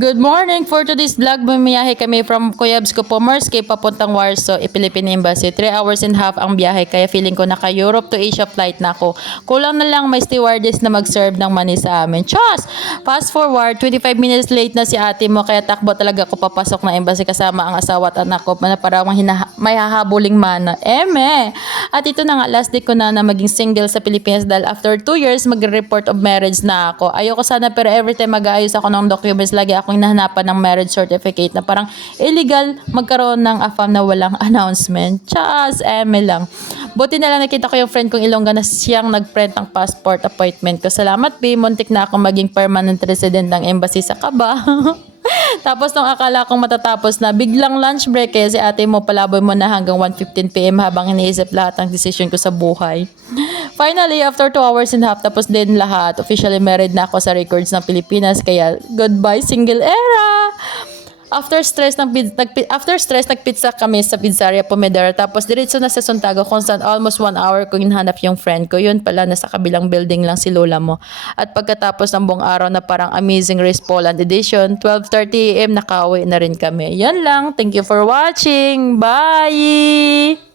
Good morning! For today's vlog, bumiyahe kami from Cuyabs ko po, Morske, papuntang Warsaw, Philippine Embassy. 3 hours and a half ang biyahe, kaya feeling ko naka-Europe to Asia flight na ako. Kulang na lang may stewardess na mag-serve ng mani sa amin. Chos! Fast forward, 25 minutes late na si ate mo, kaya takbo talaga ako papasok ng embassy kasama ang asawa at anak ko na parang may hahabuling mana. Eme! At ito na nga, last day ko na maging single sa Pilipinas dahil after 2 years, mag-report of marriage na ako. Ayoko sana pero every time mag-aayos ako ng documents, lagi akong hinahanapan ng marriage certificate na parang illegal magkaroon ng AFAM na walang announcement. Chas, eme lang. Buti na lang nakita ko yung friend kong Ilongga na siyang nag-print ng passport appointment ko. Salamat, B. Muntik na akong maging permanent resident ng embassy sa Kaba. Tapos nung akala kong matatapos na, biglang lunch break kaya si ate mo palaboy mo na hanggang 1:15 PM habang iniisip lahat ng decision ko sa buhay. Finally, after 2 hours and a half, tapos din lahat, officially married na ako sa records ng Pilipinas, kaya goodbye single era! After stress, nagpizza kami sa pizzeria Pomedera. Tapos diretso na sa Sontago kung saan almost 1 hour ko hinhanap yung friend ko. Yun pala, nasa kabilang building lang si lola mo. At pagkatapos ng buong araw na parang Amazing Race Poland Edition, 12:30 AM nakauwi na rin kami. Yan lang. Thank you for watching. Bye!